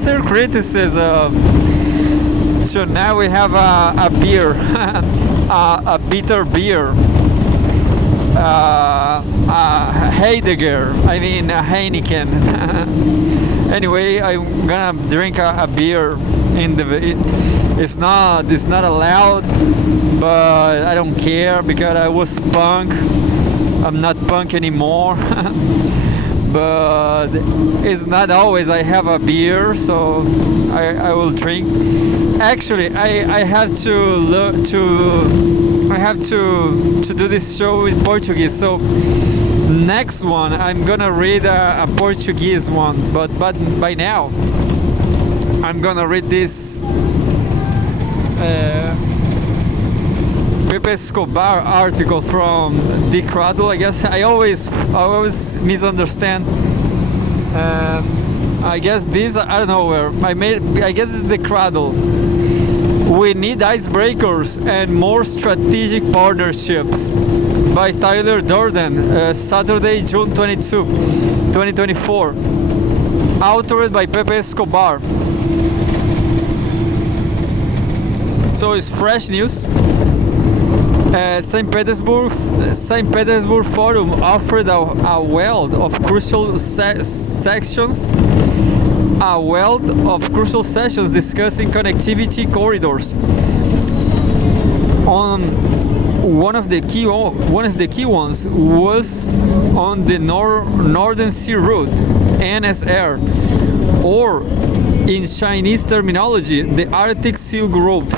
bitter criticism. So now we have a beer, a bitter beer. Heidegger, I mean a Heineken. Anyway, I'm gonna drink a beer in the. It's not allowed, but I don't care because I was punk. I'm not punk anymore. But it's not always I have a beer, so I will drink. Actually, I have to learn I have to do this show in Portuguese. So next one I'm gonna read a Portuguese one, but by now I'm gonna read this Pepe Escobar article from the Cradle. I guess I always misunderstand. I guess this, I don't know where I guess it's the Cradle. We need icebreakers and more strategic partnerships, by Tyler Durden, Saturday, June 22, 2024. Authored by Pepe Escobar. So it's fresh news. St. Petersburg Forum offered a wealth of crucial sessions discussing connectivity corridors. On one of the key ones was on the Northern Sea Route, NSR, or in Chinese terminology, the Arctic Silk Road.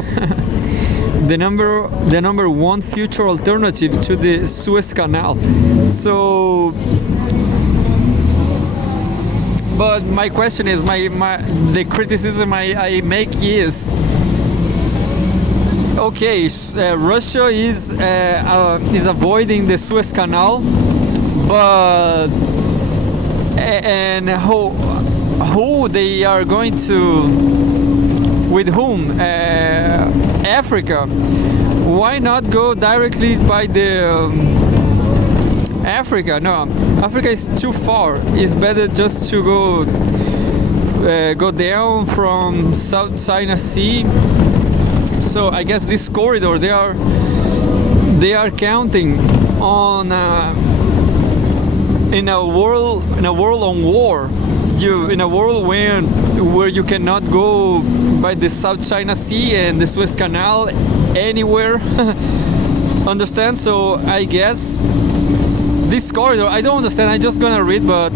the number one future alternative to the Suez Canal. So, but my question is, the criticism I make is, okay, Russia is avoiding the Suez Canal, but and who they are going to, with whom? Africa. Why not go directly by the Africa? No, Africa is too far. It's better just to go down from South China Sea. So I guess this corridor, they are counting on in a world on war. In a world where you cannot go by the South China Sea and the Suez Canal anywhere. Understand? So I guess this corridor, I don't understand, I'm just gonna read, but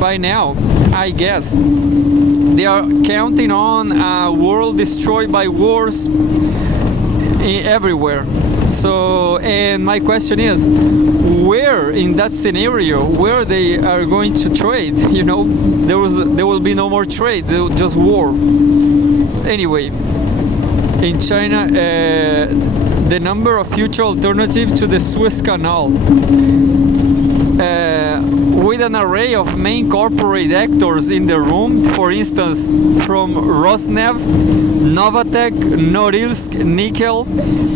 by now I guess they are counting on a world destroyed by wars everywhere. So, and my question is, where in that scenario, where they are going to trade? You know, there will be no more trade, just war. Anyway, in China, the number of future alternatives to the Suez Canal, with an array of main corporate actors in the room, for instance, from Rosneft, Novatek, Norilsk, Nickel,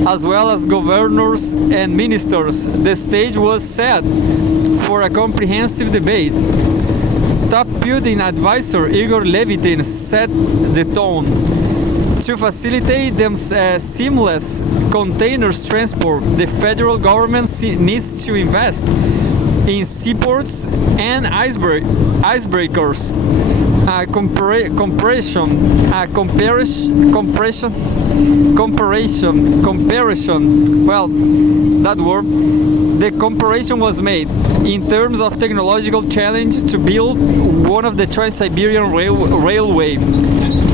as well as governors and ministers. The stage was set for a comprehensive debate. Top Putin advisor Igor Levitin set the tone. To facilitate them seamless containers transport, the federal government needs to invest in seaports and icebreakers. Comparison. Well, that word. The comparison was made in terms of technological challenge to build one of the Trans-Siberian Railway.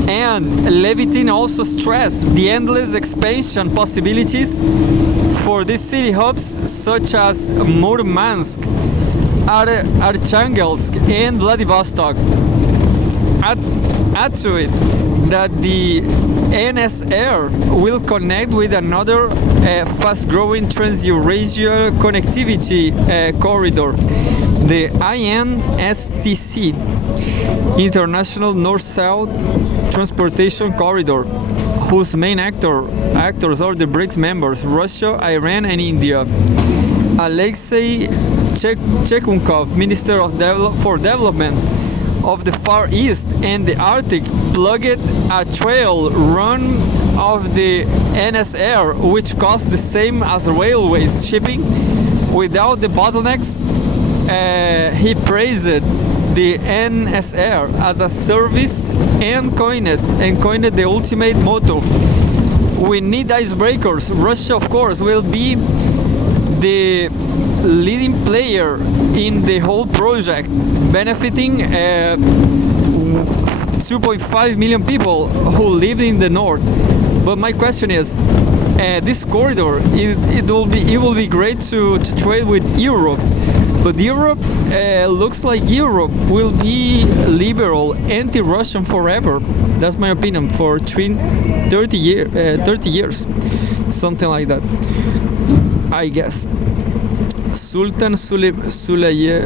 And Levitin also stressed the endless expansion possibilities for these city hubs such as Murmansk, Archangelsk, and Vladivostok. Add to it that the NSR will connect with another fast-growing Trans-Eurasia connectivity corridor, the INSTC, International North-South Transportation Corridor, whose main actors are the BRICS members, Russia, Iran, and India. Alexei Chekunkov, Minister for Development, of the Far East and the Arctic plugged a trail run of the NSR, which costs the same as railways shipping without the bottlenecks. He praised the NSR as a service and coined the ultimate motto: "We need icebreakers." Russia, of course, will be the leading player in the whole project, benefiting 2.5 million people who live in the north. But my question is, this corridor, it will be great to trade with Europe, but Europe looks like Europe will be liberal, anti-Russian forever. That's my opinion, for 30 years, something like that, I guess. Sultan Sulayem,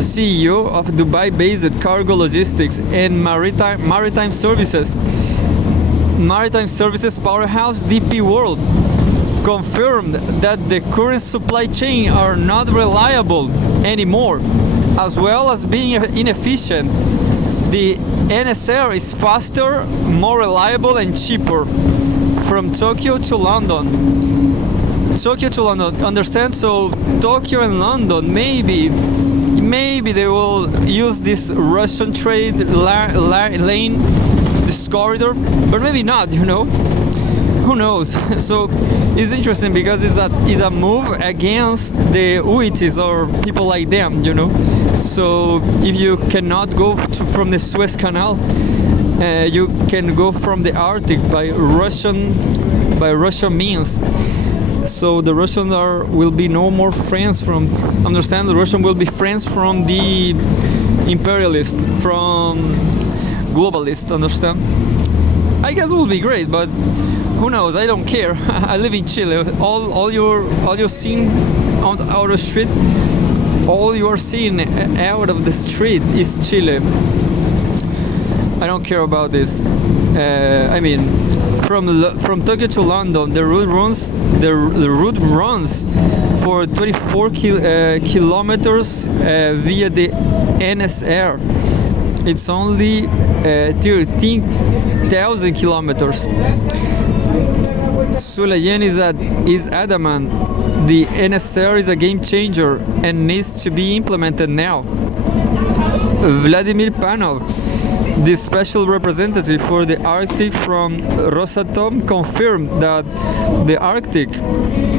CEO of Dubai-based cargo logistics and maritime services powerhouse DP World, confirmed that the current supply chain are not reliable anymore, as well as being inefficient. The NSR is faster, more reliable, and cheaper from Tokyo to London. Understand? So Tokyo and London, maybe they will use this Russian trade lane, this corridor, but maybe not, who knows. So it's interesting because it's a move against the Houthis or people like them, so if you cannot go from the Suez Canal, you can go from the Arctic by Russian means. So the Russians will be no more friends from, understand? The Russian will be friends from the imperialist, from globalist, understand? I guess it will be great, but who knows? I don't care. I live in Chile. All you're seeing out of the street, all you are seeing out of the street is Chile. I don't care about this. I mean, from Tokyo to London, the route runs for 24 kilometers via the NSR. It's only 13,000 kilometers. Sulayem is adamant the NSR is a game changer and needs to be implemented now. Vladimir Panov, the special representative for the Arctic from Rosatom, confirmed that the Arctic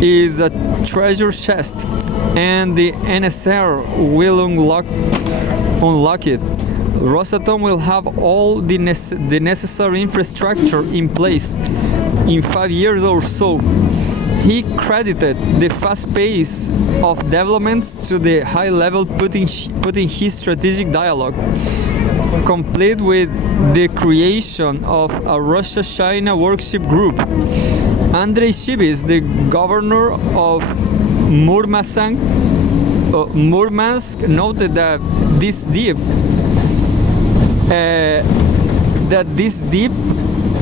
is a treasure chest and the NSR will unlock it. Rosatom will have all the necessary infrastructure in place in 5 years or so. He credited the fast pace of developments to the high level putting his strategic dialogue, complete with the creation of a Russia-China workshop group. Andrei Shibis, the governor of Murmansk, noted that this deep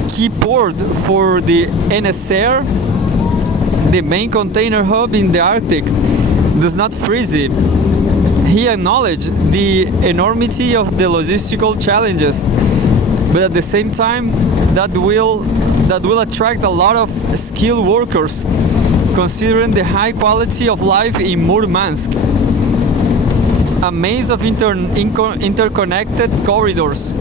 key port for the NSR, the main container hub in the Arctic, does not freeze it. He acknowledged the enormity of the logistical challenges, but at the same time that will attract a lot of skilled workers, considering the high quality of life in Murmansk. A maze of interconnected corridors.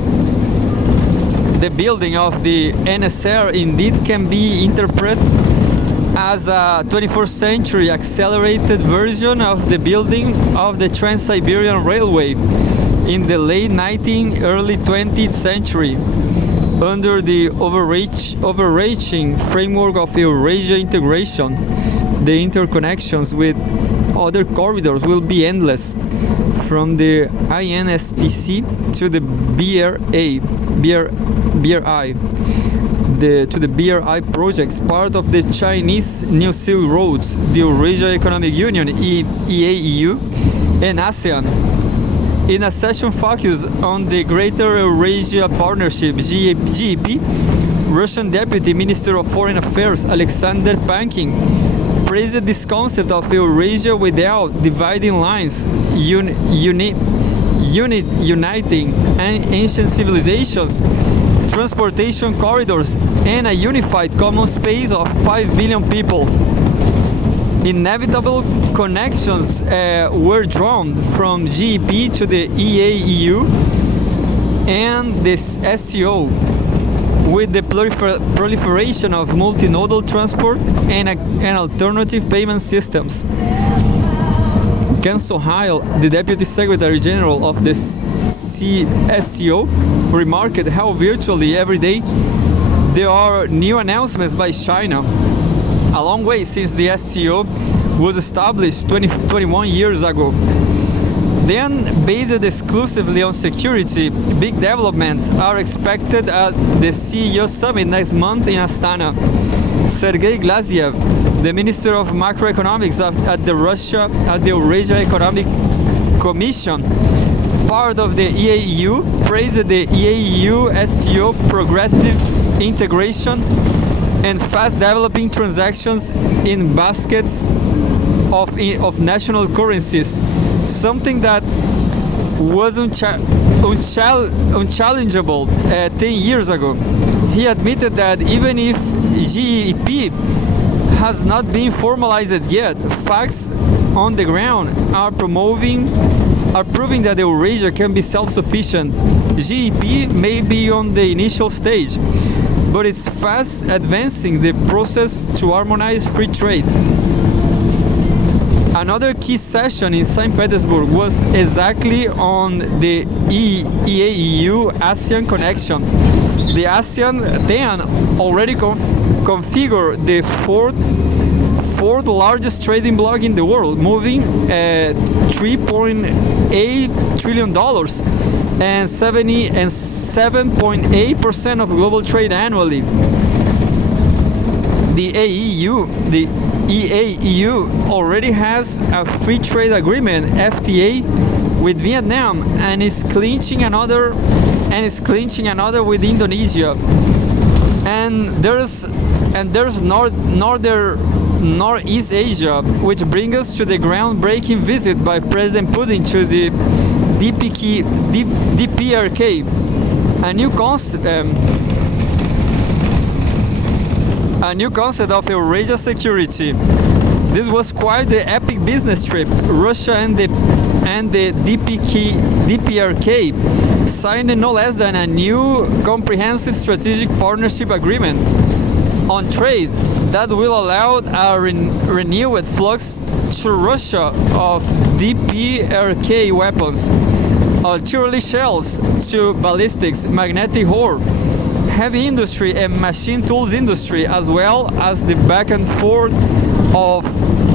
The building of the NSR indeed can be interpreted as a 21st century accelerated version of the building of the Trans-Siberian Railway in the late 19th, early 20th century, under the overarching framework of Eurasia integration. The interconnections with other corridors will be endless, from the INSTC to the BRI, to the BRI projects, part of the Chinese New Silk Roads, the Eurasia Economic Union (EAEU), and ASEAN. In a session focused on the Greater Eurasia Partnership (GEP), Russian Deputy Minister of Foreign Affairs Alexander Pankin praised this concept of Eurasia without dividing lines, uniting ancient civilizations, transportation corridors, and a unified common space of 5 billion people. Inevitable connections were drawn from GEP to the EAEU and this SCO, with the proliferation of multinodal transport and alternative payment systems. Ken Sohail, the Deputy Secretary General of the SCO, remarked how virtually every day there are new announcements by China. A long way since the SCO was established 21 years ago. Then, based exclusively on security, big developments are expected at the CEO Summit next month in Astana. Sergei Glaziev, the Minister of Macroeconomics at the Eurasia Economic Commission, part of the EAEU, praised the EAEU-SCO progressive integration and fast developing transactions in baskets of national currencies, something that was unchallengeable 10 years ago. He admitted that even if GEP has not been formalized yet, facts on the ground are proving that Eurasia can be self-sufficient. GEP may be on the initial stage, but it's fast advancing the process to harmonize free trade. Another key session in St. Petersburg was exactly on the EAEU-ASEAN connection. The ASEAN then already configured the fourth largest trading bloc in the world, moving $3.8 trillion and 7.8% of global trade annually. The EAEU already has a free trade agreement (FTA) with Vietnam and is clinching another with Indonesia. And there's Northeast Asia, which brings us to the groundbreaking visit by President Putin to the DPRK, a new concept of Eurasia security. This was quite the epic business trip. Russia and the DPRK signed no less than a new comprehensive strategic partnership agreement on trade that will allow a renewed flux to Russia of DPRK weapons, artillery shells to ballistics, magnetic ore, heavy industry and machine tools industry, as well as the back and forth of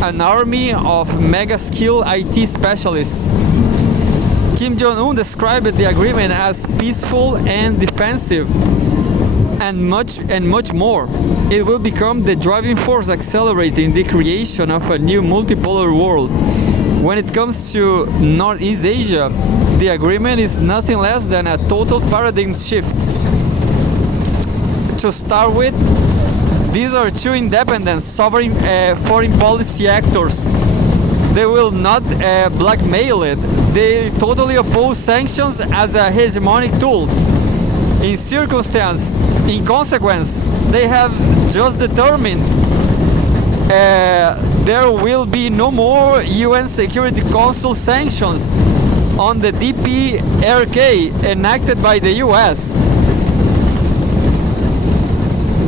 an army of mega-skilled IT specialists. Kim Jong-un described the agreement as peaceful and defensive, and much more. It will become the driving force accelerating the creation of a new multipolar world. When it comes to Northeast Asia, the agreement is nothing less than a total paradigm shift. To start with, these are two independent, sovereign foreign policy actors. They will not blackmail it. They totally oppose sanctions as a hegemonic tool. In consequence, they have just determined there will be no more UN Security Council sanctions on the DPRK enacted by the US.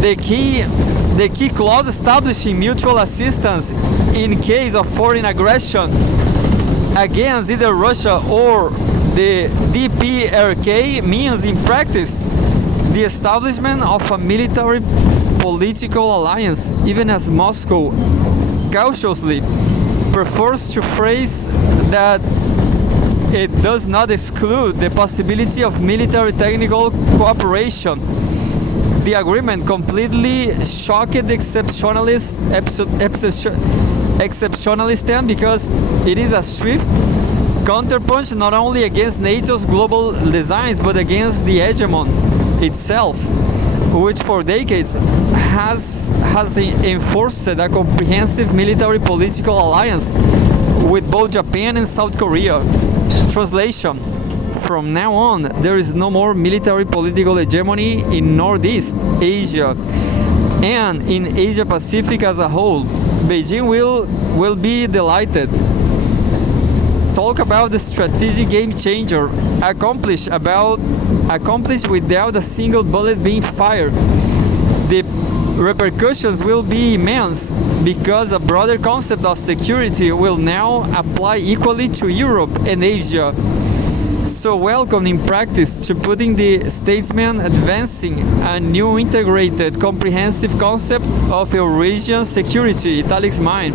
The key clause establishing mutual assistance in case of foreign aggression against either Russia or the DPRK means in practice the establishment of a military political alliance, even as Moscow cautiously prefers to phrase that it does not exclude the possibility of military technical cooperation. The agreement completely shocked the exceptionalist end because it is a swift counterpunch not only against NATO's global designs but against the hegemon itself, which for decades has enforced a comprehensive military political alliance with both Japan and South Korea. Translation: From now on, there is no more military political hegemony in Northeast Asia and in Asia Pacific as a whole. Beijing will be delighted. Talk about the strategic game changer accomplished without a single bullet being fired. The repercussions will be immense because a broader concept of security will now apply equally to Europe and Asia. So welcome in practice to putting the statesman advancing a new integrated comprehensive concept of Eurasian security, italics mine.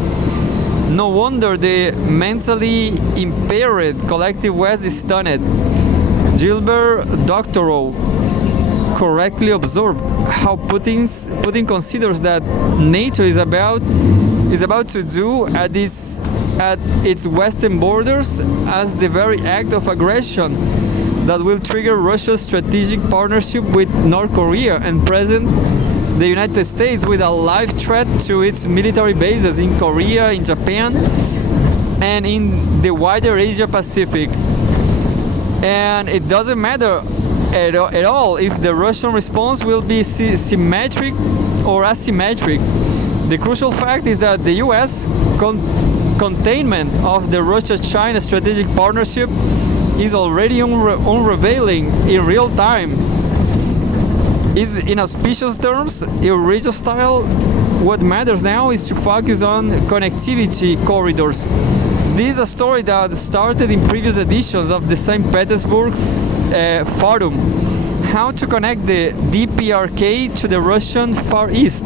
No wonder the mentally impaired collective West is stunned. Gilbert Doctorow correctly observed how Putin considers that NATO is about to do at its western borders as the very act of aggression that will trigger Russia's strategic partnership with North Korea and present the United States with a live threat to its military bases in Korea, in Japan, and in the wider Asia Pacific. And it doesn't matter at all if the Russian response will be symmetric or asymmetric. The crucial fact is that the US containment of the Russia-China strategic partnership is already unraveling in real time. Is in auspicious terms, Eurasia style, what matters now is to focus on connectivity corridors. This is a story that started in previous editions of the St. Petersburg Forum. How to connect the DPRK to the Russian Far East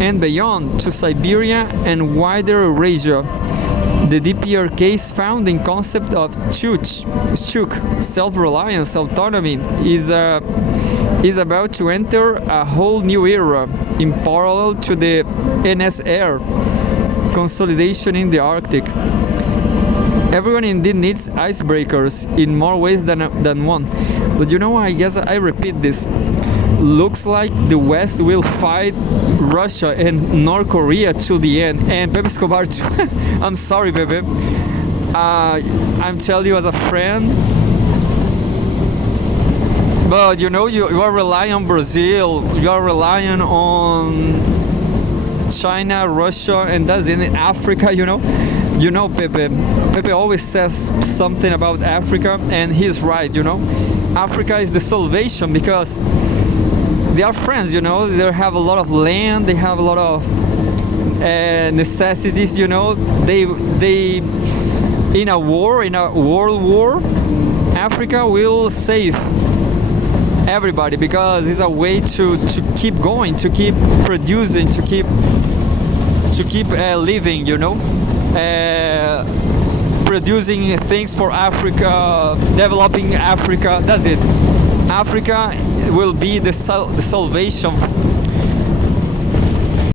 and beyond to Siberia and wider Eurasia. The DPRK's founding concept of Chuk, self-reliance, autonomy, is about to enter a whole new era in parallel to the NSR consolidation in the Arctic. Everyone indeed needs icebreakers in more ways than one. But I guess I repeat this. Looks like the West will fight Russia and North Korea to the end. And Pepe Escobar too. I'm sorry, Pepe. I'm telling you as a friend. But you are relying on Brazil. You are relying on China, Russia, and that's in Africa, Pepe. Pepe always says something about Africa, and he's right, Africa is the salvation because they are friends, they have a lot of land, they have a lot of necessities, they in a world war, Africa will save everybody because it's a way to keep going, to keep producing, to keep living, producing things for Africa, developing Africa. That's it. Africa will be the salvation